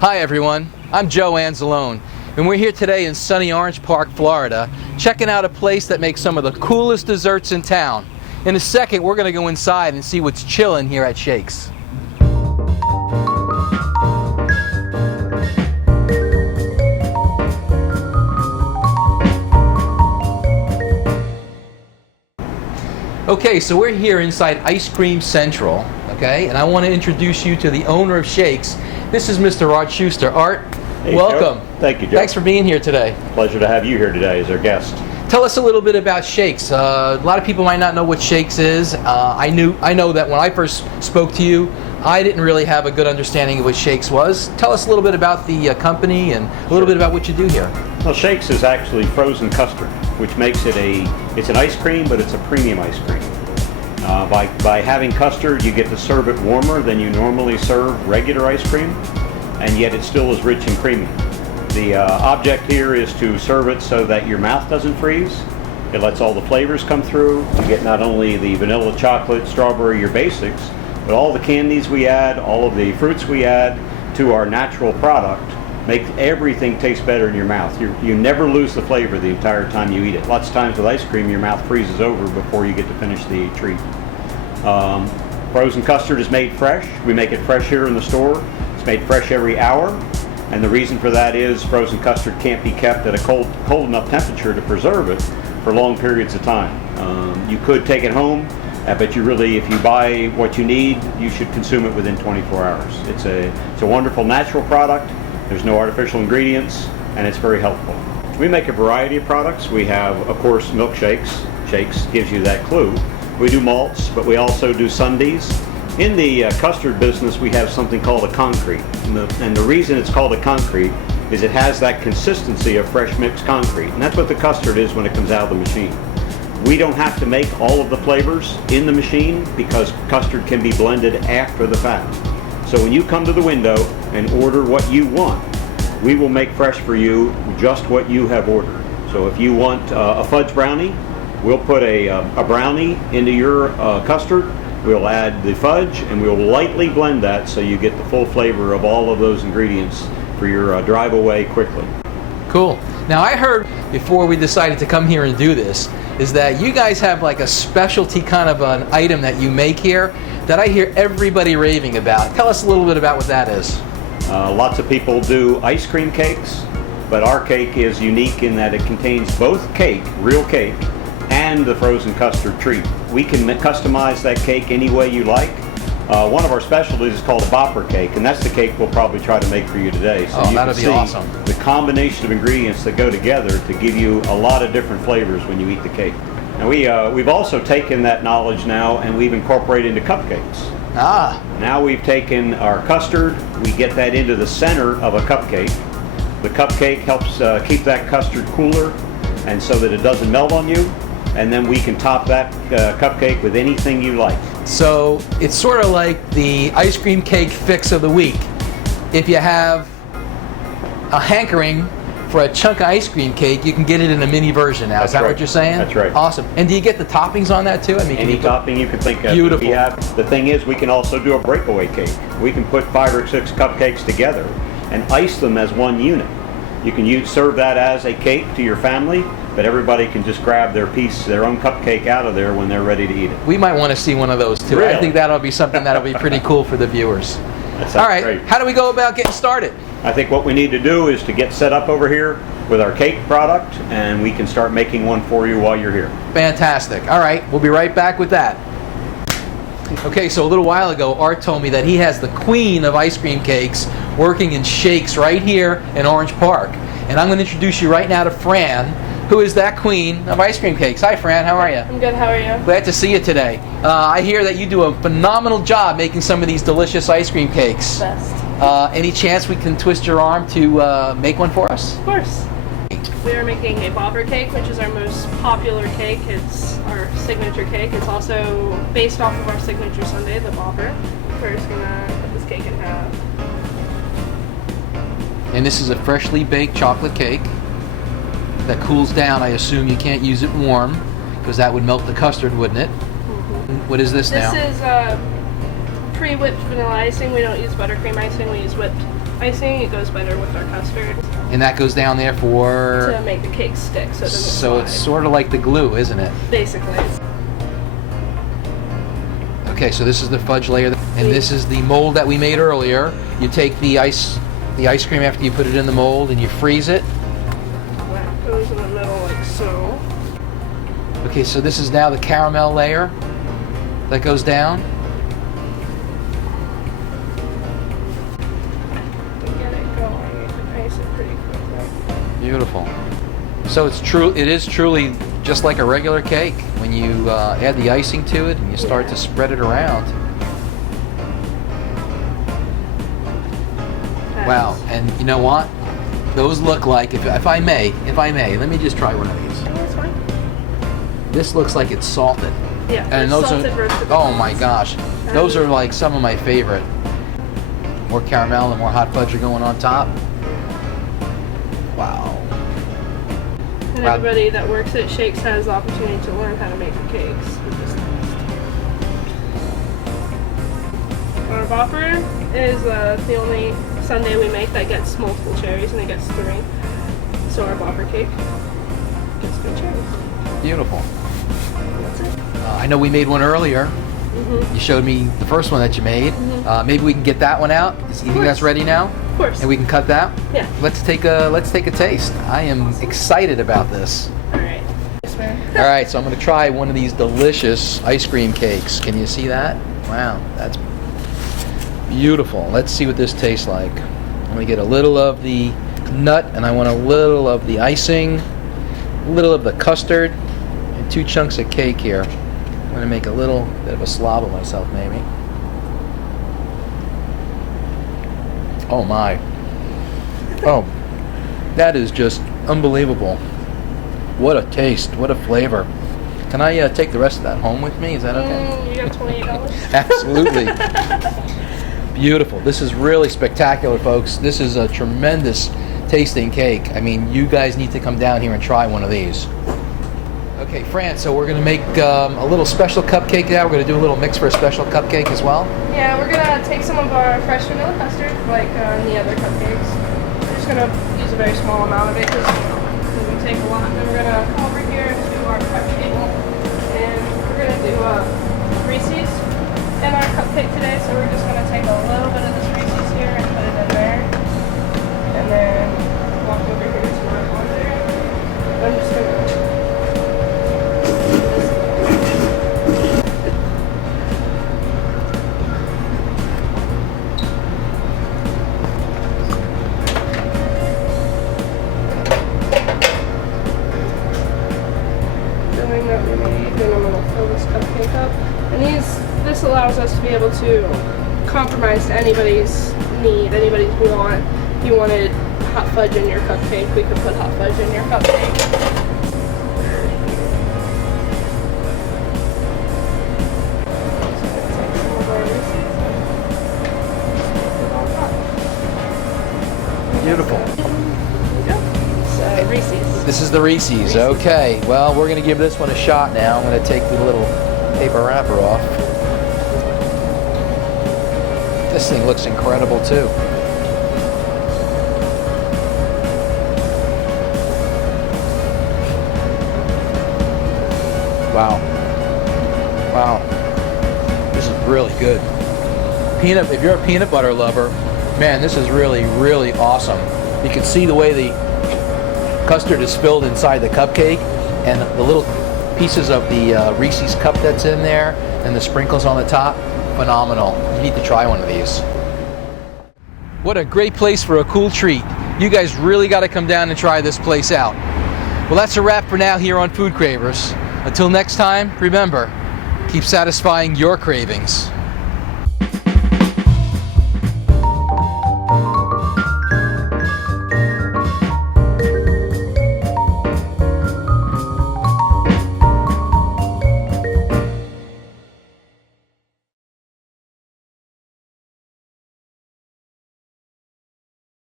Hi everyone, I'm Joe Anzalone, and we're here today in sunny Orange Park, Florida, checking out a place that makes some of the coolest desserts in town. In a second, we're going to go inside and see what's chilling here at Shakes. Okay, so we're here inside Ice Cream Central, okay, and I want to introduce you to the owner of Shakes. This is Mr. Art Schuster. Art, hey, welcome. Joe. Thank you, Joe. Thanks for being here today. Pleasure to have you here today as our guest. Tell us a little bit about Shakes. A lot of people might not know what Shakes is. I know that when I first spoke to you, I didn't really have a good understanding of what Shakes was. Tell us a little bit about the company and a little bit about what you do here. Well, Shakes is actually frozen custard, which makes it it's an ice cream, but it's a premium ice cream. By having custard, you get to serve it warmer than you normally serve regular ice cream, and yet it still is rich and creamy. The object here is to serve it so that your mouth doesn't freeze. It lets all the flavors come through. You get not only the vanilla, chocolate, strawberry, your basics, but all the candies we add, all of the fruits we add to our natural product make everything taste better in your mouth. You never lose the flavor the entire time you eat it. Lots of times with ice cream, your mouth freezes over before you get to finish the treat. Frozen custard is made fresh. We make it fresh here in the store. It's made fresh every hour, and the reason for that is frozen custard can't be kept at a cold enough temperature to preserve it for long periods of time. You could take it home, but if you buy what you need, you should consume it within 24 hours. It's a wonderful natural product. There's no artificial ingredients, and it's very healthful. We make a variety of products. We have, of course, milkshakes. Shakes gives you that clue. We do malts, but we also do sundaes. In the custard business, we have something called a concrete. And the reason it's called a concrete is it has that consistency of fresh mixed concrete. And that's what the custard is when it comes out of the machine. We don't have to make all of the flavors in the machine because custard can be blended after the fact. So when you come to the window and order what you want, we will make fresh for you just what you have ordered. So if you want a fudge brownie, we'll put a brownie into your custard. We'll add the fudge and we'll lightly blend that so you get the full flavor of all of those ingredients for your drive away quickly. Cool. Now I heard before we decided to come here and do this is that you guys have like a specialty kind of an item that you make here that I hear everybody raving about. Tell us a little bit about what that is. Lots of people do ice cream cakes, but our cake is unique in that it contains both cake, real cake, and the frozen custard treat. We can customize that cake any way you like. One of our specialties is called a bopper cake, and that's the cake we'll probably try to make for you today. So you that'd can be see awesome. The combination of ingredients that go together to give you a lot of different flavors when you eat the cake. And we've also taken that knowledge now and we've incorporated into cupcakes. Now we've taken our custard, we get that into the center of a cupcake. The cupcake helps keep that custard cooler and so that it doesn't melt on you. And then we can top that cupcake with anything you like. So it's sort of like the ice cream cake fix of the week. If you have a hankering for a chunk of ice cream cake, you can get it in a mini version now. Is that what you're saying? That's right. Awesome. And do you get the toppings on that too? I mean, any topping you can think of. Beautiful. The thing is, we can also do a breakaway cake. We can put 5 or 6 cupcakes together and ice them as one unit. You can serve that as a cake to your family, but everybody can just grab their own cupcake out of there when they're ready to eat it. We might want to see one of those too. Really? I think that'll be something that'll be pretty cool for the viewers. That sounds All right, great. How do we go about getting started? I think what we need to do is to get set up over here with our cake product, and we can start making one for you while you're here. Fantastic. All right, we'll be right back with that. Okay, so a little while ago, Art told me that he has the queen of ice cream cakes working in Shakes right here in Orange Park. And I'm going to introduce you right now to Fran, who is that queen of ice cream cakes. Hi, Fran. How are you? I'm good. How are you? Glad to see you today. I hear that you do a phenomenal job making some of these delicious ice cream cakes. Best. Any chance we can twist your arm to make one for us? Of course. We are making a bopper cake, which is our most popular cake. It's our signature cake. It's also based off of our signature sundae, the bopper. We're just gonna cut this cake in half. And this is a freshly baked chocolate cake that cools down. I assume you can't use it warm because that would melt the custard, wouldn't it? Mm-hmm. What is this now? This is pre-whipped vanilla icing. We don't use buttercream icing. We use whipped icing, it goes better with our custard And that goes down there for... to make the cake stick so it doesn't So slide. it's sort of like the glue, isn't it? Basically. Okay, so this is the fudge layer, and this is the mold that we made earlier. You take the ice cream after you put it in the mold, and you freeze it. That goes in the middle like so. Okay, so this is now the caramel layer that goes down. Get it going. You can ice it pretty quickly. Beautiful. So it is truly just like a regular cake when you add the icing to it and you start to spread it around. Wow, and you know what? Those look like, if I may, let me just try one of these. Oh, that's fine. This looks like it's salted. Yeah, And it's those salted are, roasted oh peanuts. my gosh, those are like some of my favorite. More caramel and more hot fudge are going on top. Wow. And Wow. everybody that works at Shakes has the opportunity to learn how to make the cakes with this test. Our bopper is the only sundae we make that gets multiple cherries, and it gets 3. So our bopper cake gets 3 cherries. Beautiful. That's it. I know we made one earlier. You showed me the first one that you made. Maybe we can get that one out. You think that's ready now? Of course. And we can cut that? Yeah. Let's take a taste. I am excited about this. Alright. Yes, ma'am. All right, so I'm going to try one of these delicious ice cream cakes. Can you see that? Wow, that's beautiful. Let's see what this tastes like. I'm going to get a little of the nut, and I want a little of the icing, a little of the custard, and 2 chunks of cake here. I'm going to make a little bit of a slob of myself, maybe. Oh my. Oh, that is just unbelievable. What a taste, what a flavor. Can I take the rest of that home with me? Is that okay? You got $28. Absolutely. Beautiful. This is really spectacular, folks. This is a tremendous tasting cake. I mean, you guys need to come down here and try one of these. Okay, Fran, so we're going to make a little special cupcake now. We're going to do a little mix for a special cupcake as well. Yeah, we're gonna take some of our fresh vanilla custard, like the other cupcakes. We're just gonna use a very small amount of it because we take a lot. And then we're gonna come over here to our prep table, and we're gonna do Reese's in our cupcake today. So we're just gonna take a little bit of this Reese's here and put it in there, and then walk over here to our blender. I'm just gonna. That we made, then I'm going to fill this cupcake up. And this allows us to be able to compromise to anybody's need, anybody's want. If you wanted hot fudge in your cupcake, we could put hot fudge in your cupcake. Beautiful. Reese's. This is the Reese's. Okay, well, we're going to give this one a shot now. I'm going to take the little paper wrapper off. This thing looks incredible, too. Wow. Wow. This is really good. If you're a peanut butter lover, man, this is really, really awesome. You can see the way the custard is filled inside the cupcake, and the little pieces of the Reese's cup that's in there, and the sprinkles on the top. Phenomenal. You need to try one of these. What a great place for a cool treat. You guys really got to come down and try this place out. Well, that's a wrap for now here on Food Cravers. Until next time, remember, keep satisfying your cravings.